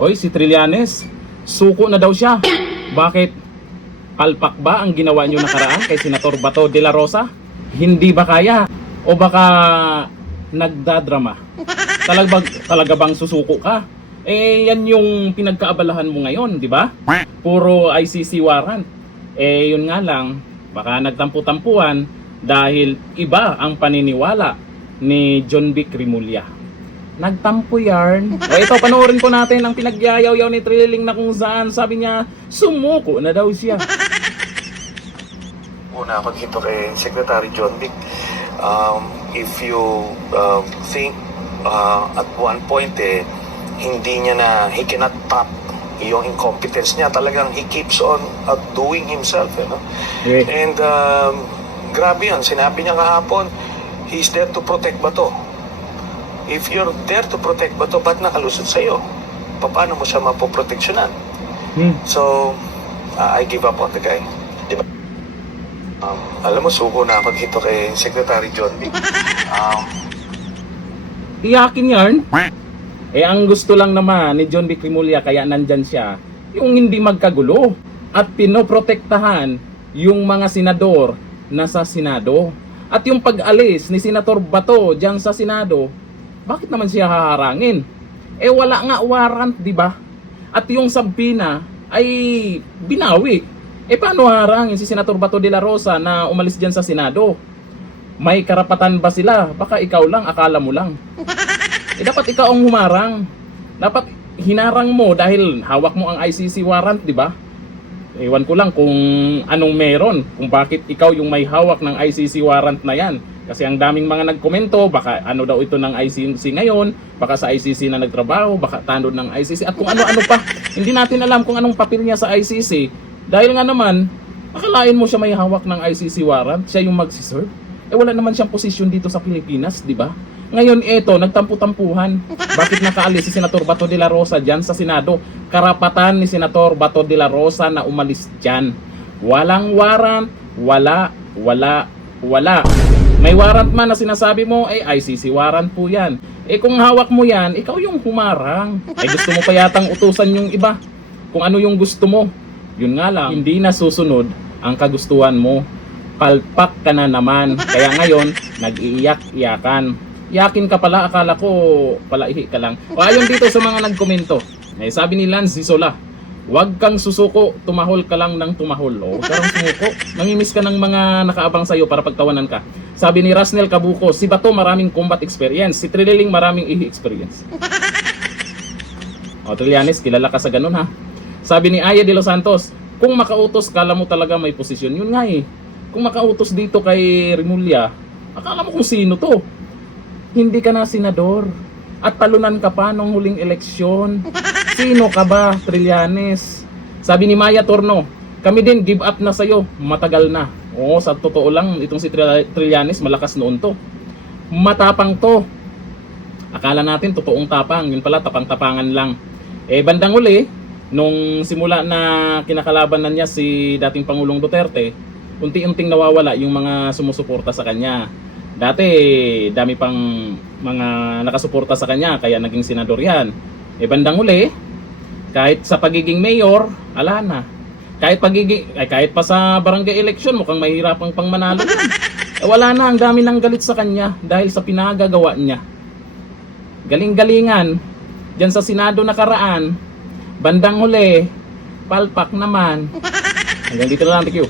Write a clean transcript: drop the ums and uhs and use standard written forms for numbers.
Oy, si Trillanes, suko na daw siya. Bakit? Palpak ba ang ginawa niyo nakaraan kay Senator Bato de la Rosa? Hindi ba kaya? O baka nagdadrama? Talaga bang susuko ka? Eh, yan yung pinagkaabalahan mo ngayon, di ba? Puro ICC warrant. Eh, yun nga lang, baka nagtampu-tampuan dahil iba ang paniniwala ni John Vic Rimulya. Nagtampo yarn. O ito, panoorin po natin ang pinagyayaw-yaw ni Trilling na kung saan sabi niya, sumuko na daw siya. Una ako dito kay Secretary John Vic. If you think at one point hindi niya na, he cannot top yung incompetence niya. Talagang he keeps on outdoing himself. Yeah. And grabe yun. Sinabi niya kahapon, he's there to protect Bato. If you're there to protect Bato, ba't nakalusot sa'yo? Paano mo siya mapoproteksyonan? So, I give up on the guy. Diba? Alam mo, suko na ako dito kay Secretary John Vic. Iyakin yarn. Eh, ang gusto lang naman ni John Vic Rimulya kaya nandyan siya, yung hindi magkagulo at pinoprotektahan yung mga senador na sa Senado. At yung pag-alis ni Senator Bato dyan sa Senado, bakit naman siya haharangin? Eh, wala nga warrant, di ba? At yung sabina ay binawi. Eh, paano haharangin si Senator Bato de la Rosa na umalis dyan sa Senado? May karapatan ba sila? Baka ikaw lang, akala mo lang. Eh, dapat ikaw ang humarang. Dapat hinarang mo dahil hawak mo ang ICC warrant, di ba? Ewan ko lang kung anong meron, kung bakit ikaw yung may hawak ng ICC warrant na yan. Kasi ang daming mga nagkomento, baka ano daw ito ng ICC ngayon, baka sa ICC na nagtrabaho, baka tanod ng ICC, at kung ano-ano pa. Hindi natin alam kung anong papel niya sa ICC. Dahil nga naman, akalain mo siya may hawak ng ICC warrant, siya yung magsiserve. Eh, wala naman siyang posisyon dito sa Pilipinas, di ba? Ngayon eto, nagtampu-tampuhan. Bakit nakaalis si Senator Bato de la Rosa dyan sa Senado? Karapatan ni Senator Bato de la Rosa na umalis dyan. Walang warrant, wala. May warrant man na sinasabi mo, eh ICC warrant po yan. Eh kung hawak mo yan, ikaw yung humarang. Eh gusto mo pa yatang utusan yung iba. Kung ano yung gusto mo. Yun nga lang, hindi na susunod ang kagustuhan mo. Palpak ka na naman. Kaya ngayon, nag-iiyak-iyakan. Yakin ka pala, akala ko palaihi ka lang. O ayon dito sa mga nagkomento, eh, sabi ni Lance Zisola, huwag kang susuko, tumahol ka lang ng tumahol. O huwag kang sumuko, nangimiss ka ng mga nakaabang sa'yo para pagtawanan ka. Sabi ni Rasnel Cabuco, si Bato maraming combat experience, si Trilling maraming ihi experience. O Trillanes, kilala ka sa ganun ha. Sabi ni Aya de los Santos, kung makautos, kala mo talaga may posisyon. Yun nga eh, kung makautos dito kay Rimulya, akala mo kung sino to. Hindi ka na senador at talunan ka pa nung huling eleksyon. Sino ka ba, Trillanes? Sabi ni Maya Torno, kami din give up na sa'yo, matagal na. Oo, sa totoo lang, itong si Trillanes malakas noon to. Matapang to. Akala natin totoong tapang, yun pala tapang-tapangan lang. Eh bandang uli, nung simula na kinakalaban na niya si dating Pangulong Duterte, unti-unting nawawala yung mga sumusuporta sa kanya. Dati, dami pang mga nakasuporta sa kanya, kaya naging senador yan. E bandang huli, kahit sa pagiging mayor, ala na. Kahit pa sa barangay election, mukhang mahirapang pang manalo yan. E wala na, ang dami nang galit sa kanya dahil sa pinagagawa niya. Galing-galingan, dyan sa Senado nakaraan, bandang huli, palpak naman. Hanggang dito na lang, thank you.